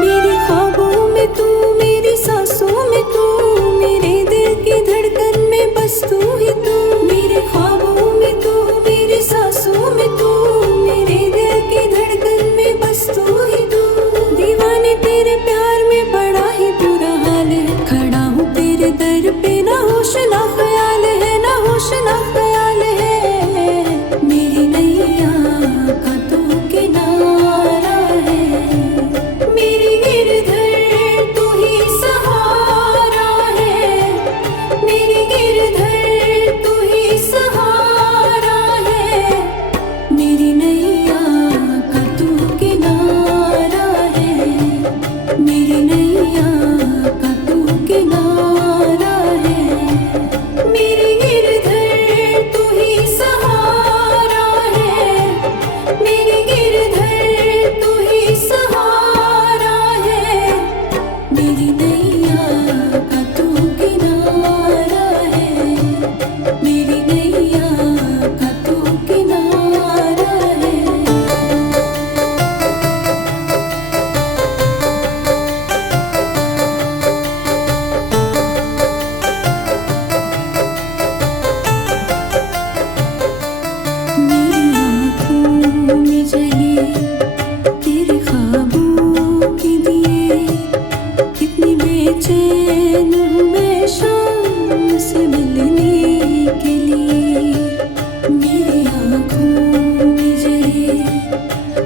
मेरे ख्वाबों में तू, मेरी सांसों में तू, मेरे दिल की धड़कन में बस तू ही तू। मेरे ख्वाबों में तू, मेरी सांसों में तू, मेरे दिल की धड़कन में बस तू ही तू। दीवाने तेरे प्यार में बड़ा ही बुरा हाल है, खड़ा हूँ तेरे दर पे, ना होश ना ख्याल है, ना होश ना ख्याल है। मेरी नैया का तू किनारा है, मेरी गिरधर तू ही सहारा है, मेरी गिरधर तू ही सहारा है। मेरी नैया का तू किनारा है, मेरी नैया का तू किनारा है, मेरी गिरधर तू ही सहारा है, मेरी गिरधर तू ही सहारा है। मेरी नैया का तू किनारा है, मेरी नैया का तू किनारा है। मेरी आँखों में जले तेरे ख्वाबों के दिए, कितनी बेचैन हूँ मैं शाम से मिलने के लिए। मेरी आँखों में जले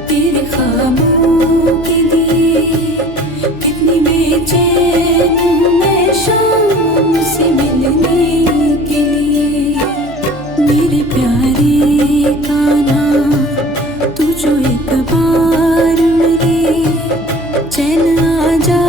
तेरे ख्वाबों के दिए, कितनी बेचैन हूँ मैं शाम से मिलने के लिए। मेरे प्यारे कान्हा तू जो एक बार मेरे चैन आ जा।